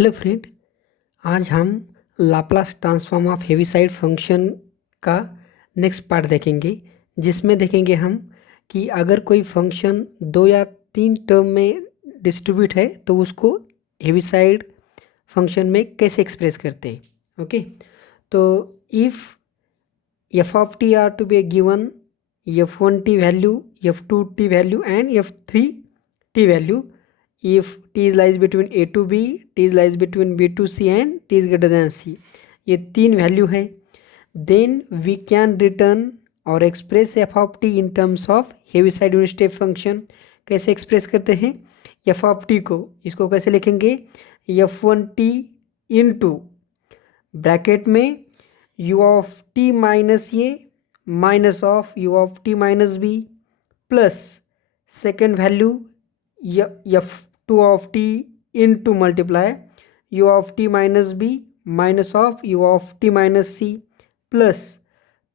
Hello friend, आज हम Laplace transform of Heaviside function का नेक्स्ट पार्ट देखेंगे, जिसमें देखेंगे हम कि अगर कोई फंक्शन दो या तीन टर्म में डिस्ट्रीब्यूट है तो उसको हेविसाइड फंक्शन में कैसे एक्सप्रेस करते हैं। ओके, तो if f of t are to be given f one t value, f two t value and f three t value, if t is lies between a to b, t is lies between b to c and t is greater than c, ये तीन value है, then we can return और express f of t in terms of Heaviside unit step function. कैसे express करते हैं f of t को? इसको कैसे लिखेंगे? F one t into bracket में यू ऑफ टी माइनस ये minus of u of t minus b plus second value f two of t into multiply u of t minus b minus of u of t minus c plus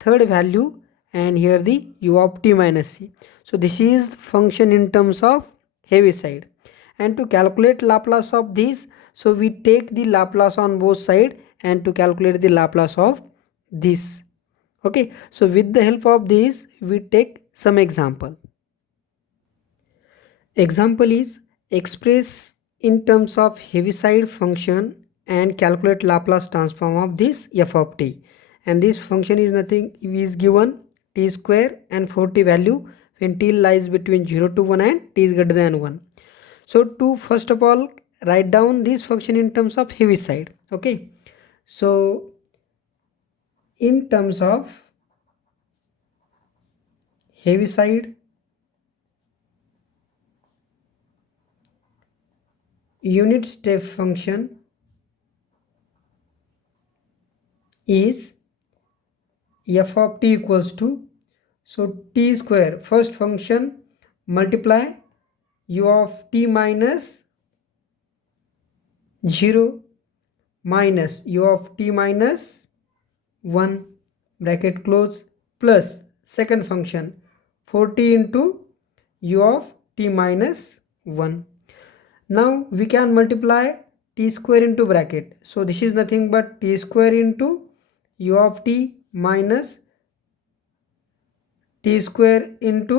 third value and here the u of t minus c. So this is function in terms of Heaviside, and to calculate Laplace of this, so we take the Laplace on both side and to calculate the Laplace of this. Okay, so with the help of this we take some example. Example is express in terms of Heaviside function and calculate Laplace transform of this f of t, and this function is nothing, is given t square and 40 value when t lies between 0 to 1 and t is greater than 1. So to first of all write down this function in terms of Heaviside. Okay, so in terms of Heaviside unit step function is f of t equals to, so t square first function multiply u of t minus 0 minus u of t minus 1 bracket close plus second function 40 into u of t minus 1. Now we can multiply t square into bracket, so this is nothing but t square into u of t minus t square into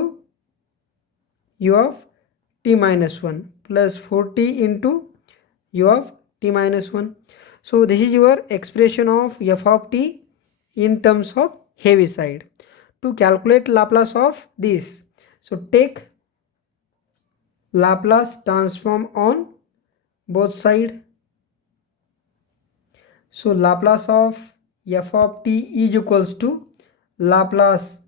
u of t minus 1 plus 40 into u of t minus 1. So this is your expression of f of t in terms of Heaviside. To calculate Laplace of this, so take Laplace transform on both side. So Laplace of f of t is equals to Laplace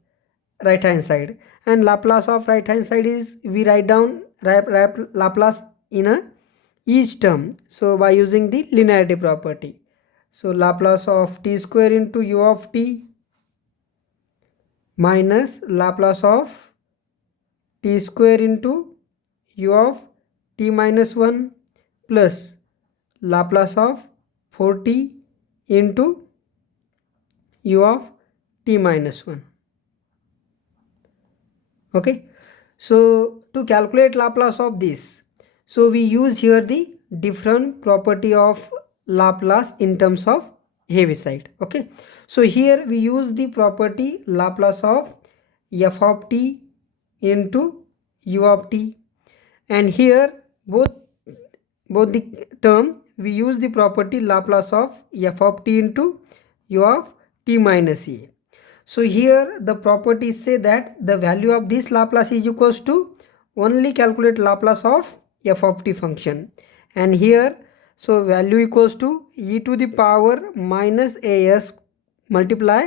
right hand side, and Laplace of right hand side is, we write down Laplace in a each term, so by using the linearity property. So Laplace of t square into u of t minus Laplace of t square into u of t minus 1 plus Laplace of 40 into u of t minus 1. Okay, so to calculate Laplace of this, so we use here the different property of Laplace in terms of Heaviside. Okay, so here we use the property Laplace of f of t into u of t, and here both the term we use the property Laplace of f of t into u of t minus a. So here the properties say that the value of this Laplace is equals to, only calculate Laplace of f of t function, and here so value equals to e to the power minus as multiply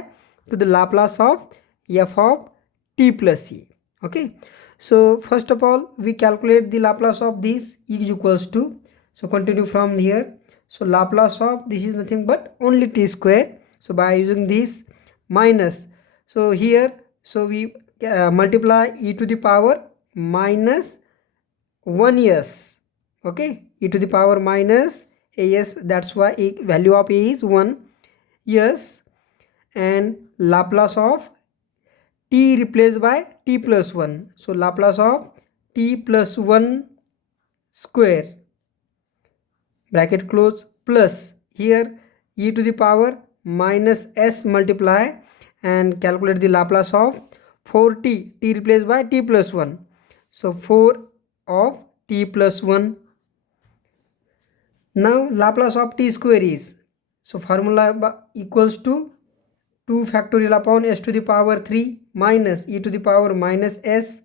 to the Laplace of f of t plus e. Okay, so first of all we calculate the Laplace of this is equals to, so continue from here, so Laplace of this is nothing but only t square, so by using this minus, so here so we multiply e to the power minus 1s. Okay, e to the power minus as, that's why value of a is 1. Yes, and Laplace of t replaced by t plus 1, so Laplace of t plus 1 square bracket close, plus here e to the power minus s multiply and calculate the Laplace of 4t, t replaced by t plus 1. So 4 of t plus 1. Now Laplace of t square is, so formula equals to 2 factorial upon s to the power 3 minus e to the power minus s.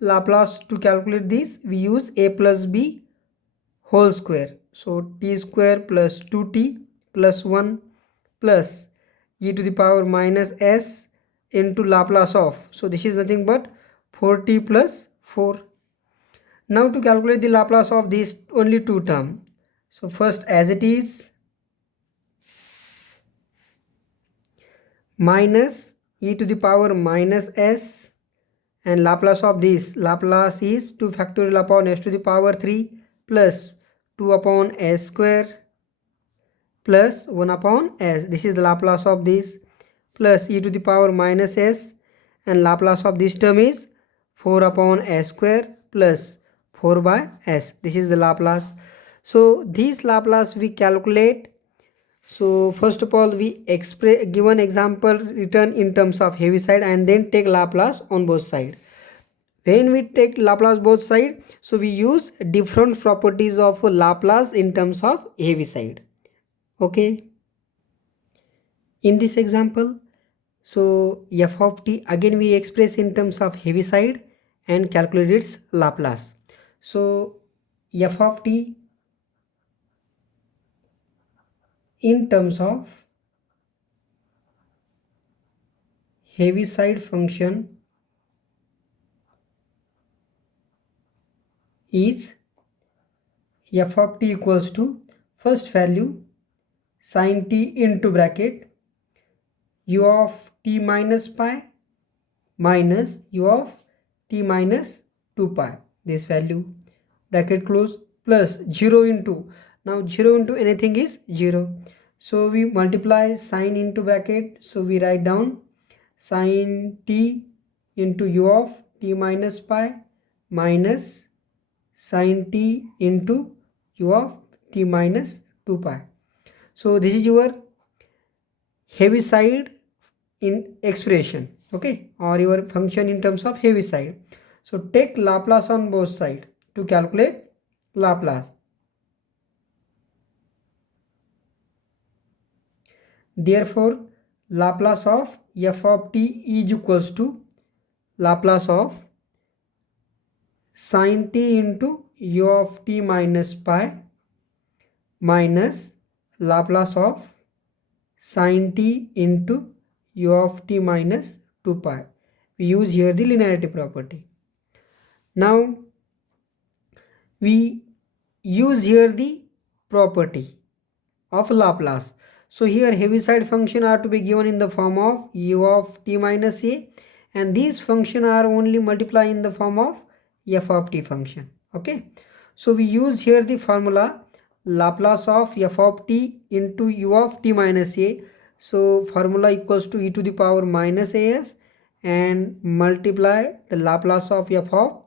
Laplace to calculate this we use a plus b whole square. So t square plus 2t plus 1 plus e to the power minus s into Laplace of, so this is nothing but 4t plus 4. Now to calculate the Laplace of these only two term, so first as it is minus e to the power minus s, and Laplace of this, Laplace is 2 factorial upon s to the power 3 plus 2 upon s square plus 1 upon s. This is the Laplace of this, plus e to the power minus s, and Laplace of this term is 4 upon s square plus 4 by s. This is the Laplace. So this Laplace we calculate. So first of all we express given example written in terms of Heaviside and then take Laplace on both sides. When we take Laplace both sides, so we use different properties of Laplace in terms of Heaviside. Okay, in this example, so f of t again we express in terms of Heaviside and calculate its Laplace. So f of t in terms of Heaviside function is f of t equals to first value sin t into bracket u of t minus pi minus u of t minus 2 pi, this value bracket close, plus 0 into, now 0 into anything is 0, so we multiply sin into bracket, so we write down sin t into u of t minus pi minus sin t into u of t minus 2 pi. So this is your Heaviside in expression, okay, or your function in terms of Heaviside. So take Laplace on both sides to calculate Laplace. Therefore Laplace of f of t is equals to Laplace of sin t into u of t minus pi minus Laplace of sin t into u of t minus 2 pi. We use here the linearity property. Now we use here the property of Laplace. So here Heaviside function are to be given in the form of u of t minus a, and these function are only multiply in the form of f of t function. Okay, so we use here the formula Laplace of f of t into u of t minus a. So formula equals to e to the power minus as and multiply the Laplace of f of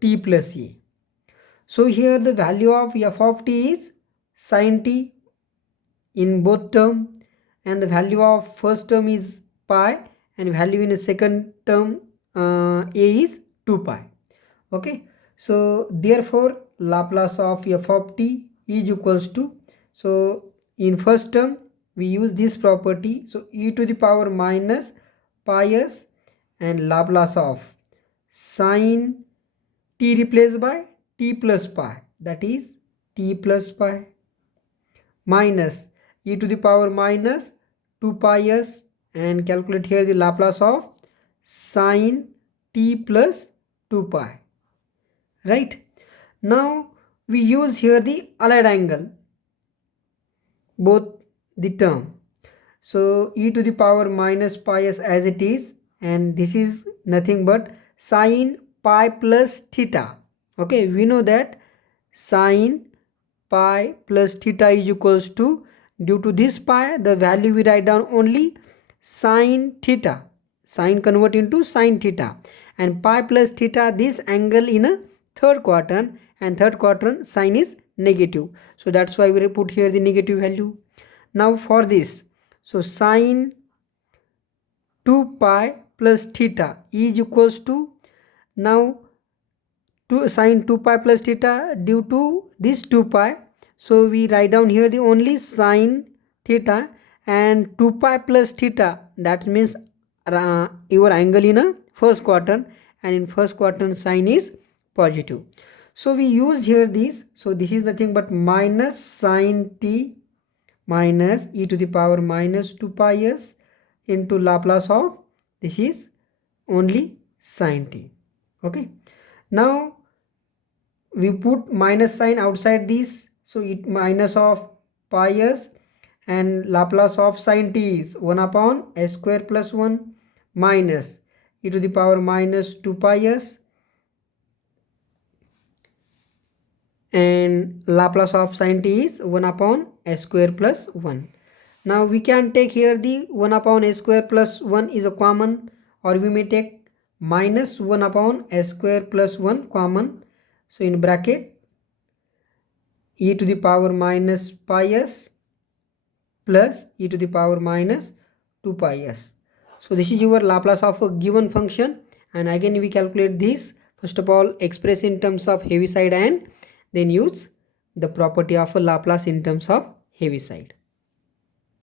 t plus a. So here the value of f of t is sin t in both term, and the value of first term is pi, and value in the second term a is 2 pi. Okay, so therefore Laplace of f of t is equals to, so in first term we use this property, so e to the power minus pi s and Laplace of sin t replaced by t plus pi, that is t plus pi, minus e to the power minus 2 pi s and calculate here the Laplace of sin t plus 2 pi. Right, now we use here the allied angle both the term, so e to the power minus pi s as it is, and this is nothing but sin pi plus theta. Okay, we know that sin pi plus theta is equals to, due to this pi the value we write down only sin theta, sin convert into sin theta, and pi plus theta, this angle in a third quadrant, and third quadrant sin is negative. So that's why we put here the negative value. Now for this, so sine 2 pi plus theta is equals to, now sine 2 pi plus theta due to this 2 pi. So we write down here the only sine theta, and 2 pi plus theta, that means your angle in a first quadrant, and in first quadrant sine is positive. So we use here this. So this is nothing but minus sine t minus e to the power minus 2 pi s into Laplace of, this is only sine t. Okay, now we put minus sign outside this, so it minus of pi s, and Laplace of sine t is 1 upon s square plus 1 minus e to the power minus 2 pi s, and Laplace of sine t is 1 upon s square plus 1. Now we can take here the 1 upon s square plus 1 is a common, or we may take minus 1 upon s square plus 1 common. So in bracket e to the power minus pi s plus e to the power minus 2 pi s. So this is your Laplace of a given function, and again we calculate this. First of all, express in terms of Heaviside and then use the property of a Laplace in terms of Heaviside.